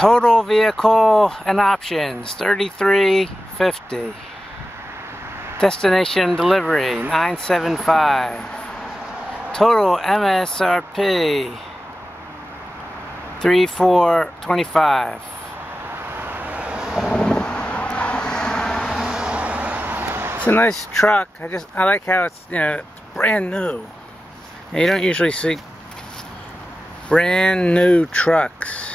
Total vehicle and options $33.50. Destination delivery $975. Total MSRP $3425. It's a nice truck. I like how it's, it's brand new. You don't usually see brand new trucks.